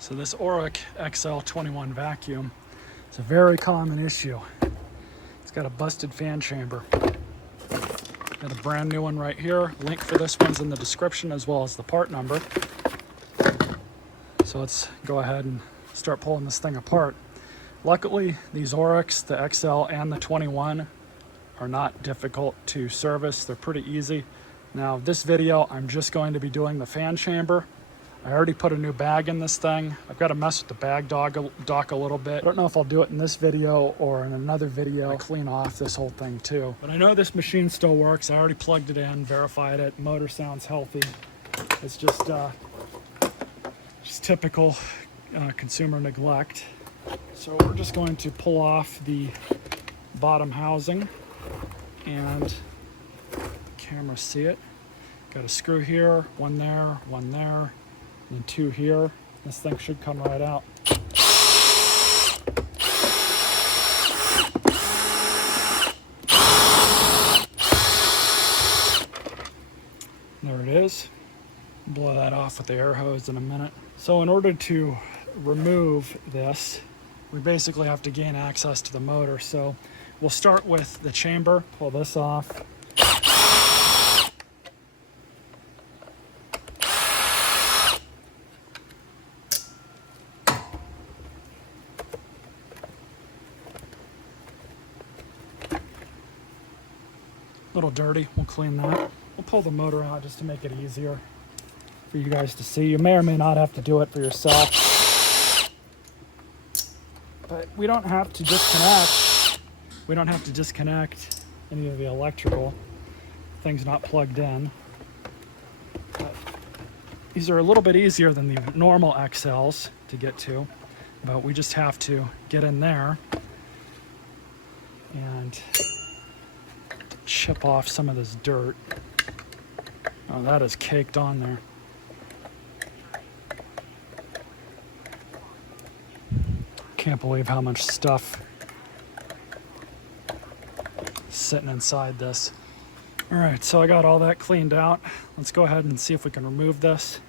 So this Oreck XL21 vacuum is a very common issue. It's got a busted fan chamber. Got a brand new one right here. Link for this one's in the description as well as the part number. So let's go ahead and start pulling this thing apart. Luckily, these Orecks, the XL and the 21, are not difficult to service. They're pretty easy. Now, this video, I'm just going to be doing the fan chamber. I already put a new bag in this thing. I've got to mess with the bag dock a little bit. I don't know if I'll do it in this video or in another video. I clean off this whole thing too. But I know this machine still works. I already plugged it in, verified it. Motor sounds healthy. It's just typical consumer neglect. So we're just going to pull off the bottom housing and camera see it. Got a screw here, one there, and 2 here. This thing should come right out. There it is. Blow that off with the air hose in a minute. So in order to remove this, we basically have to gain access to the motor. So we'll start with the chamber, pull this off. A little dirty, we'll clean that. We'll pull the motor out just to make it easier for you guys to see. You may or may not have to do it for yourself. But we don't have to disconnect. We don't have to disconnect any of the electrical. Things not plugged in. But these are a little bit easier than the normal XLs to get to. But we just have to get in there and chip off some of this dirt. Oh, that is caked on there. Can't believe how much stuff is sitting inside this. All right, so I got all that cleaned out. Let's go ahead and see if we can remove this.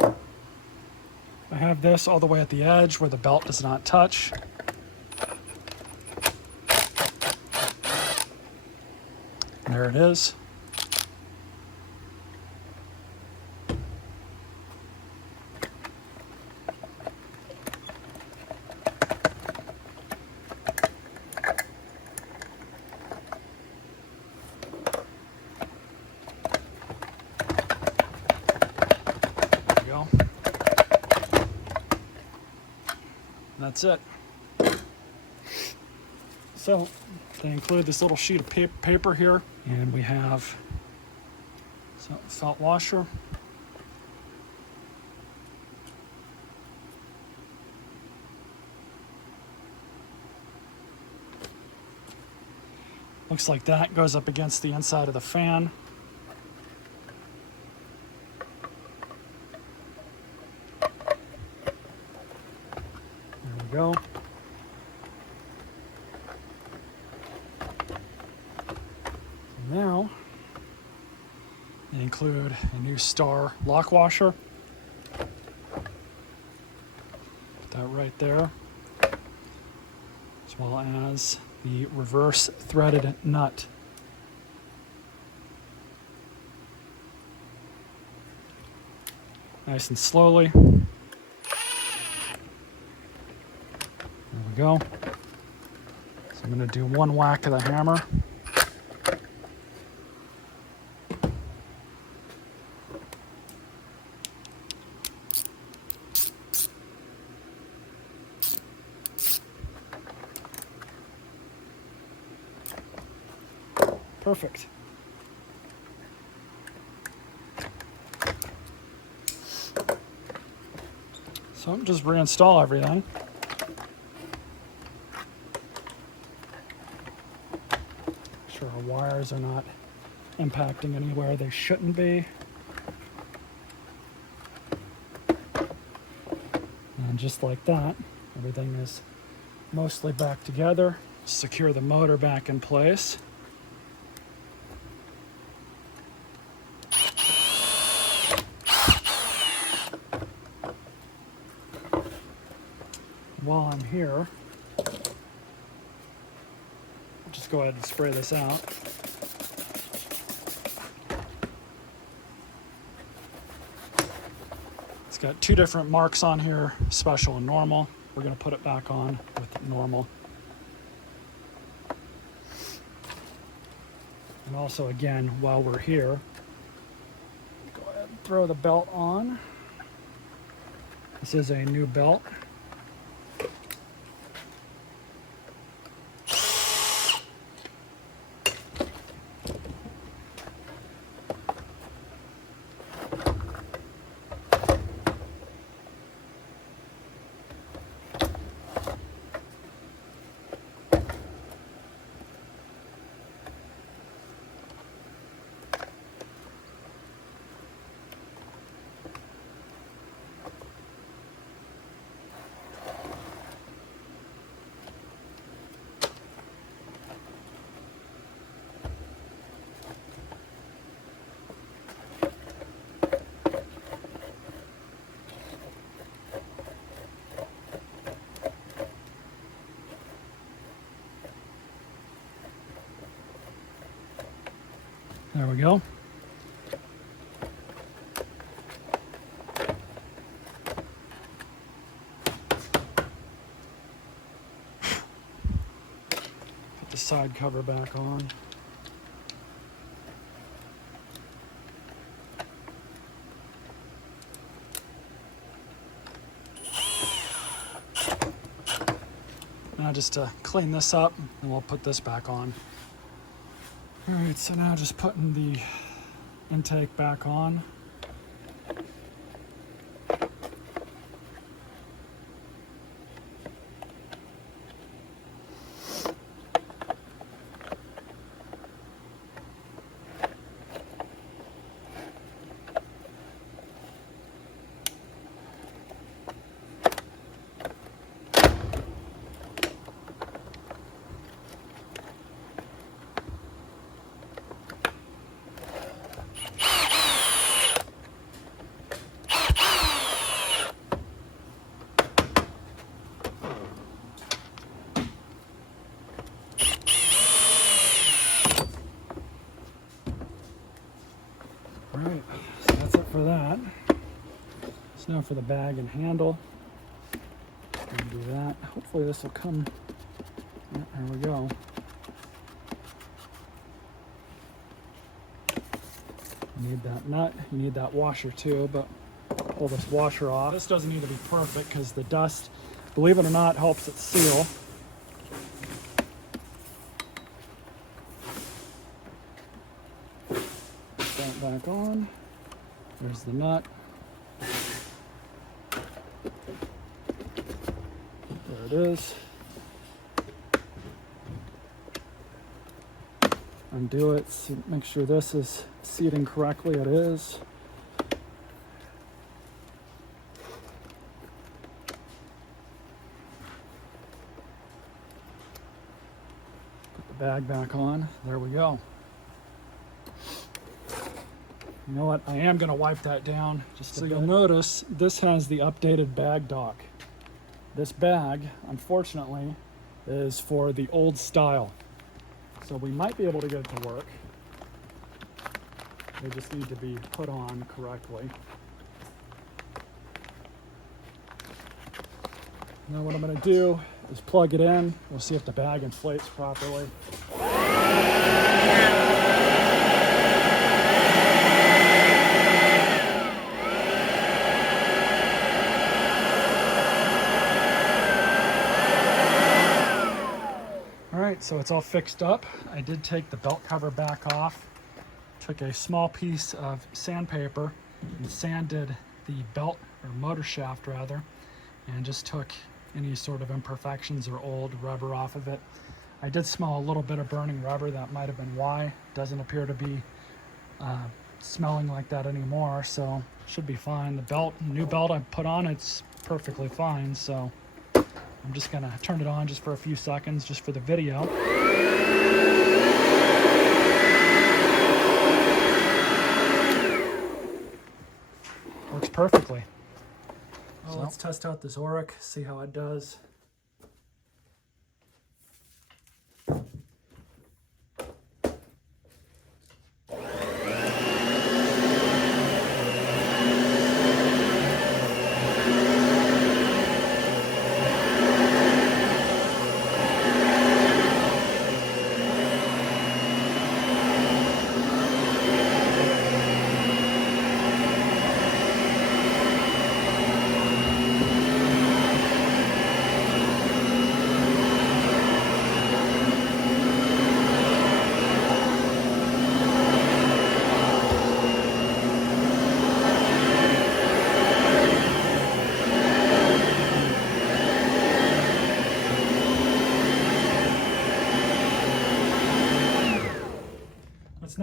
I have this all the way at the edge where the belt does not touch. There it is. There we go. That's it. So they include this little sheet of paper here, and we have some felt washer. Looks like that goes up against the inside of the fan. There we go. Now, they include a new Star lock washer. Put that right there. As well as the reverse threaded nut. Nice and slowly. There we go. So I'm going to do one whack of the hammer. Perfect. So just reinstall everything. Make sure our wires are not impacting anywhere they shouldn't be. And just like that, everything is mostly back together. Secure the motor back in place. while I'm here, I'll just go ahead and spray this out. It's got two different marks on here, special and normal. We're going to put it back on with normal. And also, again, while we're here, go ahead and throw the belt on. This is a new belt. There we go. Put the side cover back on. Now just to clean this up, and we'll put this back on. All right, so now just putting the intake back on. All right, so that's it for that. So now for the bag and handle. Gonna do that. Hopefully this will come. Yeah, there we go. You need that nut. You need that washer too, but pull this washer off. This doesn't need to be perfect because the dust, believe it or not, helps it seal. Back on. There's the nut. There it is. Undo it. Make sure this is seating correctly. It is. Put the bag back on. There we go. You know what, I am going to wipe that down just so you'll notice this has the updated bag dock. This bag, unfortunately, is for the old style. So we might be able to get it to work. They just need to be put on correctly. Now what I'm going to do is plug it in. We'll see if the bag inflates properly. So it's all fixed up. I did take the belt cover back off, took a small piece of sandpaper and sanded the belt, or motor shaft rather, and just took any sort of imperfections or old rubber off of it. I did smell a little bit of burning rubber. That might have been why. Doesn't appear to be smelling like that anymore, so should be fine. The belt, new belt I put on, it's perfectly fine, so I'm just gonna turn it on just for a few seconds, just for the video. Works perfectly. Well, let's test out this Oreck, see how it does.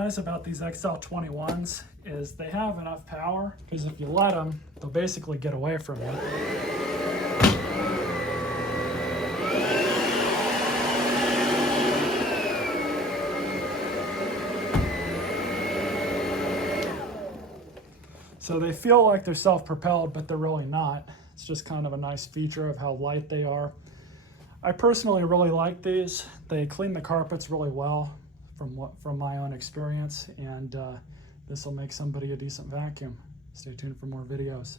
nice about these XL21s is they have enough power, because if you let them, they'll basically get away from you. So they feel like they're self-propelled, but they're really not. It's just kind of a nice feature of how light they are. I personally really like these. They clean the carpets really well from my own experience, and this will make somebody a decent vacuum. Stay tuned for more videos.